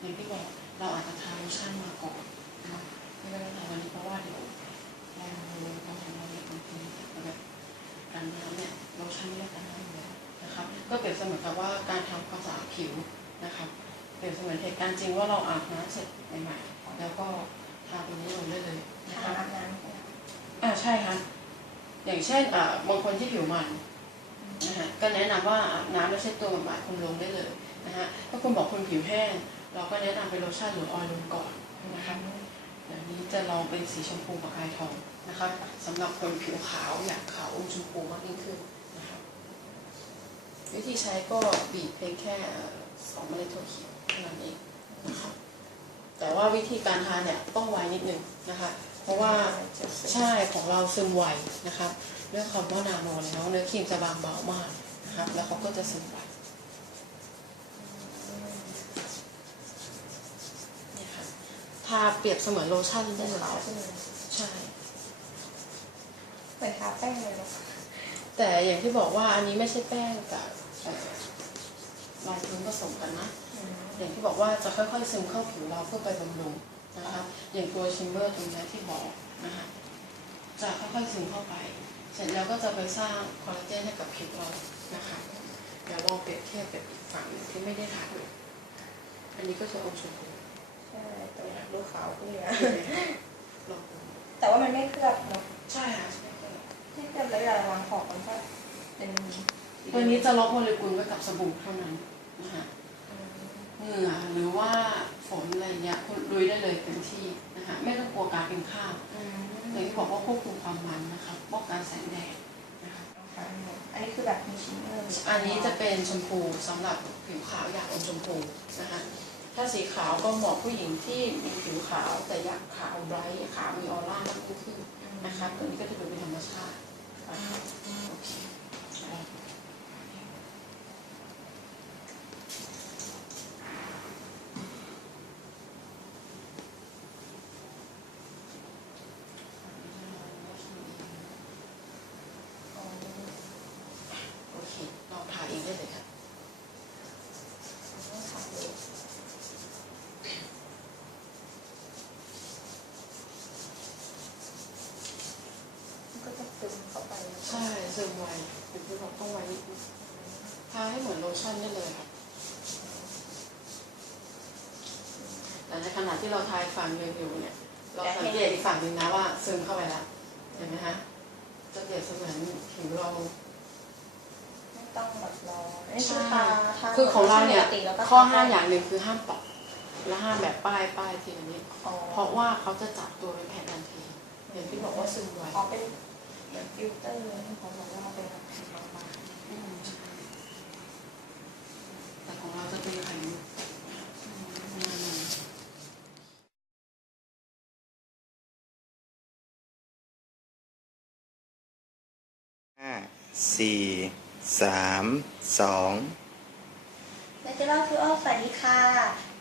อย่างที่บอกเราอาจจะทาโลชั่นมาก่อนนะคะไม่ได้ทาวันนี้เพราะว่าเดี๋ยวเราต้องทำเราเนี่ยบางทีแบบการน้ำเนี่ยโลชั่นไม่ได้กันน้ำอยู่แล้วนะครับ ก็เปรียบเสมือนกับว่าการทำความสะอาดผิวนะครับเปรียบเสมือนเหตุการณ์จริงว่าเราอาบน้ำเสร็จใหม่ๆแล้วก็ทาตัวนี้ลงได้เลยนะทาครับอาบน้ำใช่ไหมคะอ่าใช่ครับอย่างเช่นอ่าบางคนที่ผิวมันนะฮะก็แนะนำว่าอาบน้ำแล้วเช็ดตัวบ่ายๆคุณลงได้เลย นะฮะถ้าคุณบอกคุณผิวแห้ง เราก็แนะนำเป็นโลชั่นหรือออยล์ลงก่อนนะครับเดี๋ยวนี้จะลองเป็นสีชมพูกับกายทองนะครับสำหรับคนผิวขาวอยากขาวอมชมพูมากยิ่งขึ้นนะครับวิธีใช้ก็บีบเพียงแค่สองเมล็ดถั่วเขียวเท่านั้นเองนะครับแต่ว่าวิธีการทานเนี่ยต้องไวนิดนึงนะคะ เพราะว่าใช่ของเราซึมไวนะครับเรื่องคำว่านาโนแล้วเนื้อครีมจะบางเบามากนะครับแล้วเขาก็จะซึมไวเนี่ยค่ะ ทาเปรียบเสมือนโลชั่นได้เลยขาวขึ้นเลยใช่ เหมือนทาแป้งเลยเนาะแต่อย่างที่บอกว่าอันนี้ไม่ใช่แป้งกับเอ่อรองพื้นผสมกันนะออย่างที่บอกว่าจะค่อยๆซึมเข้าผิวเราเพื่อไปบำรุงนะคะ อย่างตัวชิมเบอร์ตรงนี้ที่บอกนะคะ จะค่อยๆซึมเข้าไป เสร็จแล้วก็จะไปสร้างคอลลาเจนให้กับผิวเรานะคะเดี๋ยวลองเปรียบเทียบกับอีกฝั่งที่ไม่ได้ทาอันนี้ก็จะอมชมพู ใช่ตัวนี้ดูขาวขึ้นเลยลองดูแต่ว่ามันไม่เคลือบเนาะใช่ค่ะไม่เคลือบแล้วเวลาล้างของมันก็เป็นตัวนี้จะลบโมเลกุลไว้กับสบู่เท่านั้นนะคะอืมเหงื่อหรือว่าฝนอะไรเงี้ยคุณลุยได้เลยเต็มที่นะคะไม่ต้องกลัวการเป็นข้าวอืมอย่างที่บอกว่าควบคุมความมันนะคะป้องกันแสงแดดนะคะอันนี้คือแบบมีชิ้นเนื้ออันนี้จะเป็นชมพูสำหรับผิวขาวอยากอมชมพูนะคะ ถ้าสีขาวก็เหมาะผู้หญิงที่มีผิวขาวแต่อยากขาวไบรท์ขาวมีออร่ามากขึ้นนะคะตัวนี้ก็จะดูเป็นธรรมชาตินะคะโอเค โอเคลองทาเองได้เลยค่ะ มันก็จะซึมเข้าไป ใช่ซึมไวเป็นที่บอกต้องไวนิดนึงทาให้เหมือนโลชั่นได้เลยค่ะแต่ในขณะที่เราทายฝั่งเรีวิวเนี่ย เราสังเกตอีกฝั่งหนึ่งนะว่าซึมเข้าไปแล้ว เห็นไหมคะจะเปรียบเสมือนผิวเราไม่ต้องแบบรออันนี้คือทาทาคือของเราเนี่ยปกติแล้วก็ข้อห้ามอย่างหนึ่งคือห้ามตอกและห้ามแบบป้ายป้ายทีละนิดอ๋อเพราะว่าเขาจะจับตัวเป็นแผ่นทันทีอย่างที่บอกว่าซึมไวอ๋อเป็นเหมือนฟิลเตอร์เลยของเราว่าเป็นแบบผิวบาง อืมใช่แต่ของเราจะเป็นไข่มุกอืม ห้า สี่สามสองๆและจะเล่าคืออ้อสวัสดีค่ะ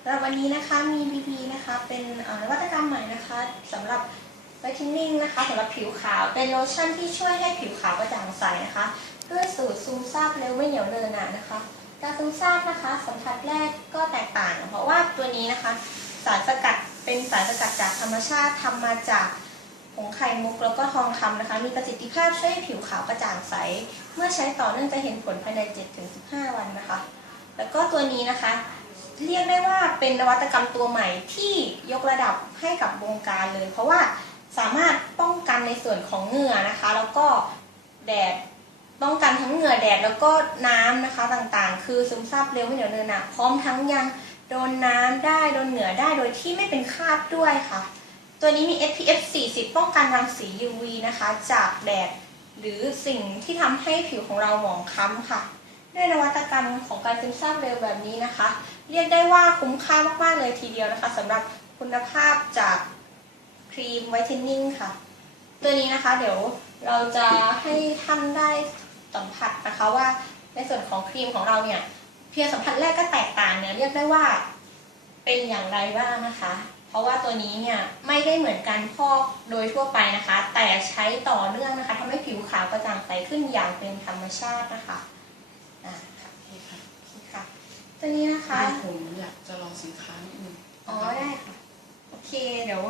สำหรับวันนี้นะคะมี BP นะคะ เป็นนวัตกรรมใหม่นะคะสำหรับไวท์เทนนิ่งนะคะสำหรับผิวขาวเป็นโลชั่นที่ช่วยให้ผิวขาวกระจ่างใสนะคะด้วยสูตรซูมซาบเร็วไม่เหนียวเนินนานะคะการซูมซาบนะคะสัมผัสแรกก็แตกต่าง เพราะว่าตัวนี้นะคะ สารสกัดเป็นสารสกัดจากธรรมชาติทำมาจาก ผงไข่มุกแล้วก็ทองคำนะคะ มีประสิทธิภาพช่วยให้ผิวขาวกระจ่างใส เมื่อใช้ต่อเนื่องจะเห็นผลภายใน 7-15 วันนะคะ แล้วก็ตัวนี้นะคะ เรียกได้ว่าเป็นนวัตกรรมตัวใหม่ที่ยกระดับให้กับวงการเลย เพราะว่าสามารถป้องกันในส่วนของเหงื่อนะคะ แล้วก็แดดป้องกันทั้งเหงื่อแดดแล้วก็น้ำนะคะต่างๆ คือซึมซาบเร็วไม่เหนียวเนินหนะพร้อมทั้งยังโดนน้ำได้โดนเหงื่อได้โดยที่ไม่เป็นคราบด้วยค่ะ ตัวนี้มี SPF 40 ป้องกันรังสี UV นะคะ จากแดดหรือสิ่งที่ทำให้ผิวของเราหมองคล้ำค่ะ ด้วยนวัตกรรมของการซึมซาบเร็วแบบนี้นะคะ เรียกได้ว่าคุ้มค่ามาก ๆ เลยทีเดียวนะคะสำหรับคุณภาพจากครีมไวท์เทนนิ่งค่ะ ตัวนี้นะคะเดี๋ยวเราจะให้ท่านได้สัมผัสนะคะว่าในส่วนของครีมของเราเนี่ย เพียงสัมผัสแรกก็แตกต่างเนี่ยเรียกได้ว่าเป็นอย่างไรบ้างนะคะ ราะว่าตัวนี้เนี่ยไม่ได้เหมือนการพอกโดยทั่วไปนะคะ แต่ใช้ต่อเนื่องนะคะทำให้ผิวขาวกระจ่างใสขึ้นอย่างเป็นธรรมชาตินะคะอ่าค่ะโอเคค่ะค่ะ ตัวนี้นะคะผมอยากจะลองสินค้านิดนึงอ๋อได้ค่ะโอเคเดี๋ยว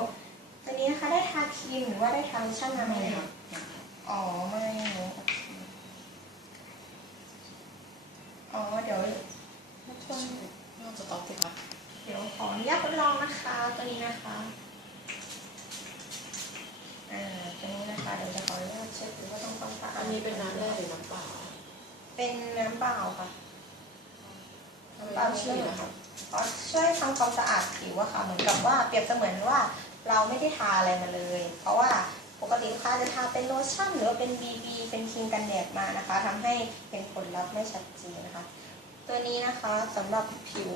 ตัวนี้นะคะได้ทาครีมหรือว่าได้ทาโลชั่นมาไหมไม่เนี่ยครับอ๋อไม่เนอะโอเคอ๋อเดี๋ยวรบกวน นอกสต็อกสิครับ เดี๋ยวขออนุญาตทดลองนะคะ ตัวนี้นะคะอ่าตัวนี้นะคะเดี๋ยวจะขออนุญาตเช็คดูว่าต้องความสะอาด อั นนี้เป็นน้ำแร่หรือน้ำเปล่า เป็นน้ำเปล่าค่ะทำไมต้องช่วยนะครับก็ช่วยทำความสะอาดผิวอะค่ะ เหมือนกับว่าเปรียบเสมือนว่าเราไม่ได้ทาอะไรมาเลย เพราะว่าปกติลูกค้าจะทาเป็นโลชั่น หรือว่าเป็นบีบีเป็นครีมกันแดดมานะคะทำให้เห็นผลลัพธ์ไม่ชัดเจนนะคะ ตัวนี้นะคะสำหรับผิว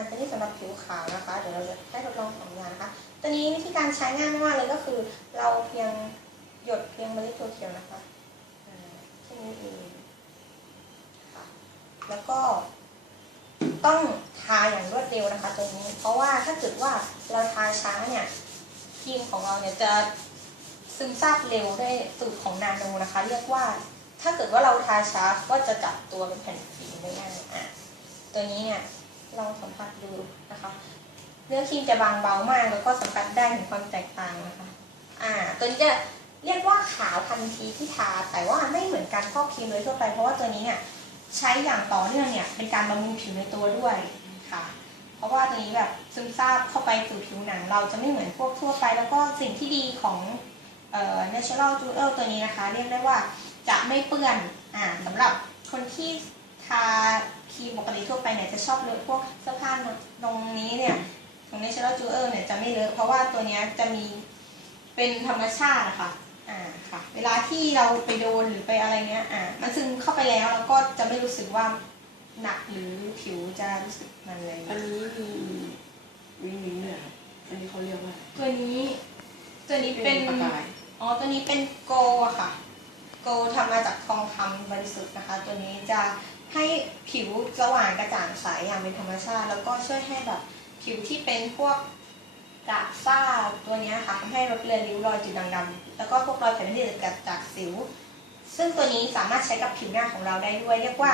าตัวนี้สำหรับผิวขาวนะคะ เดี๋ยวเราจะได้ทดลองสองอย่างนะคะ ตัวนี้วิธีการใช้ง่ายมากๆเลยก็คือ เราเพียงหยดเพียงเมล็ดตัวเขียวนะคะแค่นี้เองค่ะแล้วก็ต้องทาอย่างรวดเร็วนะคะตัวนี้ เพราะว่าถ้าเกิดว่าเราทาช้าเนี่ยครีมของเราเนี่ยจะซึมซาบเร็วด้วยสูตรของนาโนนะคะ เรียกว่าถ้าเกิดว่าเราทาช้าก็จะจับตัวเป็นแผ่นฟิล์มได้ง่ายอะตัวนี้เนี่ย ลองสัมผัสดูนะคะ เนื้อครีมจะบางเบามากแล้วก็สัมผัสได้ถึงความแตกต่างนะคะ อ่า ตัวนี้จะเรียกว่าขาวทันทีที่ทา แต่ว่าไม่เหมือนการฟอกครีมโดยทั่วไป เพราะว่าตัวนี้เนี่ยใช้อย่างต่อเนื่องเนี่ยเป็นการบำรุงผิวในตัวด้วยค่ะ เพราะว่าตัวนี้แบบซึมซาบเข้าไปสู่ผิวหนัง เราจะไม่เหมือนพวกทั่วไป แล้วก็สิ่งที่ดีของเอ่อ natural jewel ตัวนี้นะคะ เรียกได้ว่าจะไม่เปื้อน อ่าสำหรับคนที่ ทาครีมปกติทั่วไปเนี่ยจะชอบเลอะพวกเสื้อผ้าตรงนี้เนี่ยของ Natural Jewel เนี่ยจะไม่เลอะเพราะว่าตัวเนี้ยจะมีเป็นธรรมชาติอะค่ะอ่าค่ะ เวลาที่เราไปโดนหรือไปอะไรเนี้ยอ่ามันซึมเข้าไปแล้วแล้วก็จะไม่รู้สึกว่าหนักหรือผิวจะรู้สึกมันเลยอันนี้มีวิงวิงเลยครับอันนี้เขาเรียกว่าอะไรตัวนี้ตัวนี้เป็นประกายอ๋อ ตัวนี้เป็นโกอะค่ะ โกทำมาจากทองคำบริสุทธิ์นะคะ ตัวนี้จะ ให้ผิวสว่างกระจ่างใสอย่างเป็นธรรมชาติ แล้วก็ช่วยให้แบบผิวที่เป็นพวกกระฝ้าตัวเนี้ยค่ะทำให้ลดเลือนริ้วรอยจุดด่างดำแล้วก็พวกรอยแผลที่เกิดจากสิว ซึ่งตัวนี้สามารถใช้กับผิวหน้าของเราได้ด้วย เรียกว่า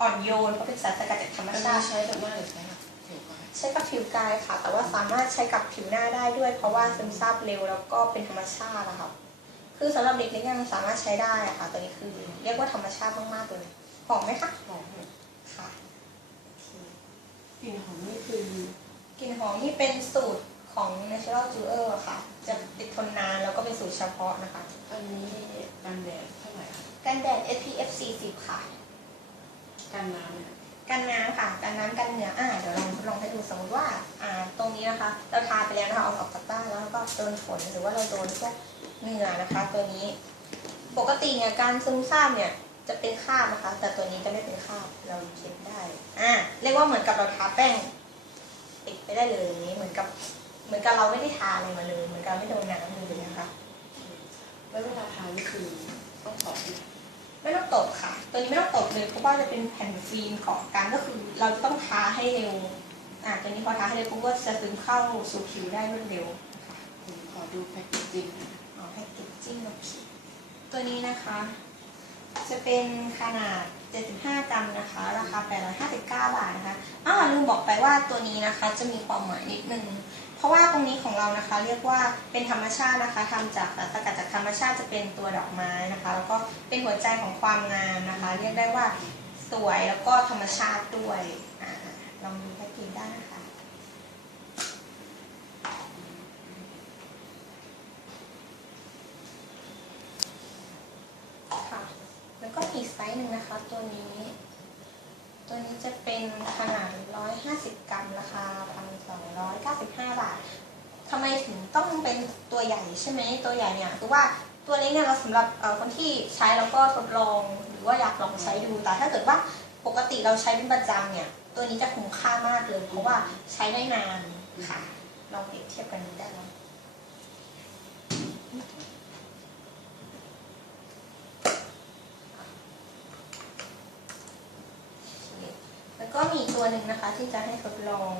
อ่อนโยนเพราะเป็นสารสกัดจากธรรมชาติใช้กับหน้าหรือใช้กับผิวกายใช้กับผิวกายค่ะ แต่ว่าสามารถใช้กับผิวหน้าได้ด้วย เพราะว่าซึมซาบเร็วแล้วก็เป็นธรรมชาติอะค่ะคือสำหรับเด็กเล็กยังสามารถใช้ได้ค่ะ ตัวนี้คือ เรียกว่าธรรมชาติมากๆเลยห อมไหมคะหอมเนี่ยค่ะกลิ่นหอมนี่คือกลิ่นหอมนี่เป็นสูตรของ Natural Jewel อะค่ะ จะติดทนนานแล้วก็เป็นสูตรเฉพาะนะคะ อันนี้กันแดดเท่าไหร่ครับกันแดด SPF 40ค่ะ กันน้ำเนี่ยกันน้ำค่ะ กันน้ำกันเหงื่ออ่าเดี๋ยวลองทดลองให้ดูสมมติว่า อ่า ตรงนี้นะคะ เราทาไปแล้วนะคะเอาออกจากบ้านแล้วก็โดนฝนหรือว่าเราโดนพวกเหงื่อนะคะ ตัวนี้ ปกติเนี่ยการซึมซาบเนี่ย จะเป็นคราบนะคะ แต่ตัวนี้จะไม่เป็นคราบเราเช็ดได้อ่าเรียกว่าเหมือนกับเราทาแป้งติดไปได้เลยอย่างนี้เหมือนกับ เหมือนกับเราไม่ได้ทาอะไรมาเลยเหมือนกับไม่โดนน้ำเลยนะคะแล้วเวลาทานี่คือต้องตอบไหมไม่ต้องตบค่ะ ตัวนี้ไม่ต้องตบเลยเพราะว่าจะเป็นแผ่นฟิล์มเกาะกันก็คือ เราจะต้องทาให้เร็วอ่าตัวนี้พอทาให้เร็วปุ๊บก็จะซึมเข้าสู่ผิวได้รวดเร็วค่ะผมขอดูแพ็กเกจจิ้งนะอ๋อแพ็กเกจจิ้งโอเคตัวนี้นะคะ จะเป็นขนาด 75 กรัมนะคะ ราคา 859 บาทนะคะอ้าวลืมบอกไปว่าตัวนี้นะคะจะมีความหมายนิดนึง เพราะว่าตรงนี้ของเรานะคะ เรียกว่าเป็นธรรมชาตินะคะทำจากสารสกัดจากธรรมชาติจะเป็นตัวดอกไม้นะคะ แล้วก็เป็นหัวใจของความงามนะคะ เรียกได้ว่าสวยแล้วก็ธรรมชาติด้วยอ่าลองดูแพ็กเกจได้นะคะ แล้วก็อีกไซ ส์หนึ่งนะคะ ตัวนี้ ตัวนี้จะเป็นขนาด 150 กรัมราคา 1,295 บาททำไมถึงต้องเป็นตัวใหญ่ใช่ไหมตัวใหญ่เนี่ยคือว่าตัวเล็กเนี่ยเราสำหรับคนที่ใช้แล้วก็ทดลองหรือว่าอยากลองใช้ดูแต่ถ้าเกิดว่าปกติเราใช้เป็นประจำเนี่ย ตัวนี้จะคุ้มค่ามากเลย เพราะว่าใช้ได้นานค่ะลองเปรียบเทียบกันได้แล้ว ตัวหนึ่งนะคะ ที่จะให้ทดลอง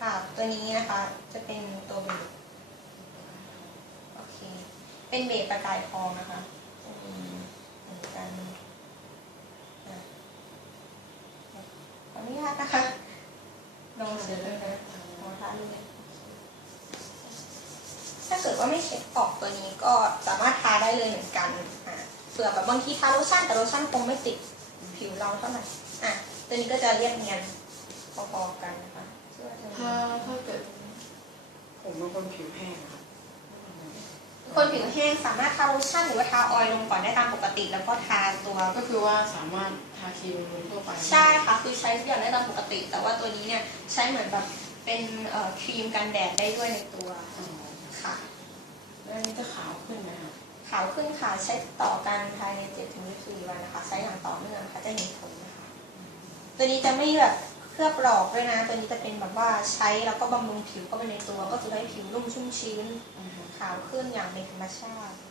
ค่ะตัวนี้นะคะจะเป็นตัวเบสโอเค เป็นเบรสประกายทองนะคะเหมือนกันขออนุญาตนะคะลองเสือเลยนะขอท่านเลยถ้าเกิดว่าไม่เช็ดออกตัวนี้ก็สามารถทาได้เลยเหมือนกันอะเผื่อแบบบางทีทาโลชั่นแต่โลชั่นคงไม่ติดผิวเราเท่าไหร่ ตัวนี้ก็จะเรียบเนียนพอๆกันนะคะเชื่อเถอะถ้าถ้าเกิดผมเป็นคนผิวแห้งอะคนผิวแห้งสามารถทาโลชั่นหรือว่าทาออยล์ลงก่อนได้ตามปกติ แล้วก็ทาตัวก็คือว่าสามารถทาครีมบำรุงทั่วไปใช่ค่ะคือใช้ทุกอย่างได้ตามปกติ แต่ว่าตัวนี้เนี่ยใช้เหมือนแบบเป็นเอ่อครีมกันแดดได้ด้วยในตัวอ๋อค่ะแล้วอันนี้จะขาวขึ้นไหมคะขาวขึ้นค่ะใช้ต่อกันภายใน7ถึง24วันนะคะ ใช้อย่างต่อเนื่องค่ะจะเห็นผลนะคะ ตัวนี้จะไม่แบบเคลือบหลอกด้วยนะ ตัวนี้จะเป็นแบบว่าใช้แล้วก็บำรุงผิวเข้าไปในตัว ก็จะให้ผิวนุ่มชุ่มชื้นอือฮึขาวขึ้นอย่างเป็นธรรมชาติอ